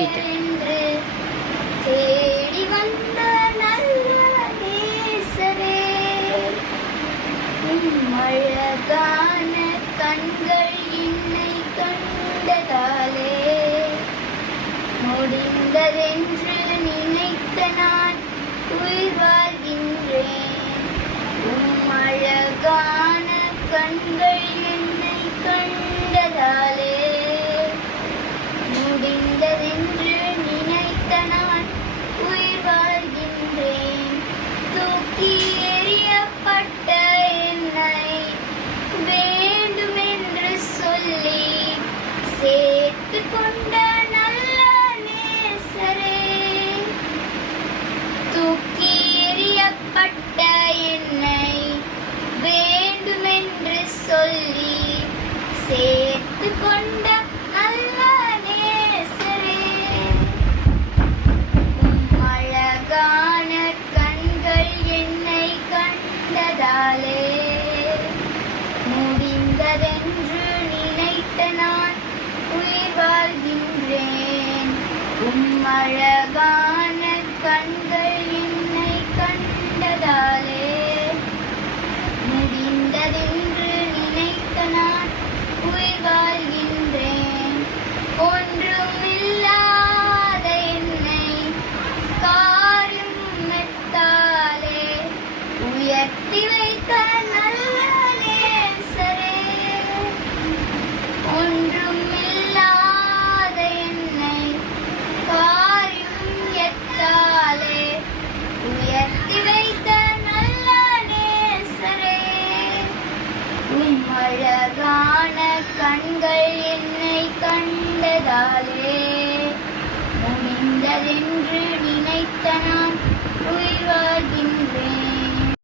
Repeat. தேடி வந்த நல்ல நேசரே, அழகான கண்கள் என்னை கண்டதாலே முடிந்ததென்று நினைத்த நான் உயிர் வாழ்கின்றேன். அழகான கண்கள் என்னை கண்டதாலே முடிந்ததென்று நினைத்த நான் உயிர் வாழ்கின்றேன். தூக்கி எறியப்பட்ட என்னை வேண்டுமென்று சொல்லி சேர்த்து கொண்ட நல்ல நேசரே, தூக்கி எறியப்பட்ட என்னை வேண்டுமென்று சொல்லி சேர்த்து கொண்ட நல்ல நேசரே, அழகான கண்கள் என்னை கண்டதாலே முடிந்ததென்று நினைத்த நான் உயிர் வாழ்கின்றேன். அழகான கண்கள் என்னை கண்டதாலே முடிந்ததென்று நினைத்த நான் உயிர் வாழ்கின்றேன். ஒன்றுமில்லாத என்னை காரியத்தாலே உயர்த்தி வைத்த நல்ல நேசரே, ஒன்றுமில்லாத என்னை காரியத்தாலே உயர்த்தி வைத்த நல்ல நேசரே, அழகான கண்கள் என்னை கண்டதாலே முடிந்ததென்று நினைத்த நான் உயிர் வாழ்கின்றேன்.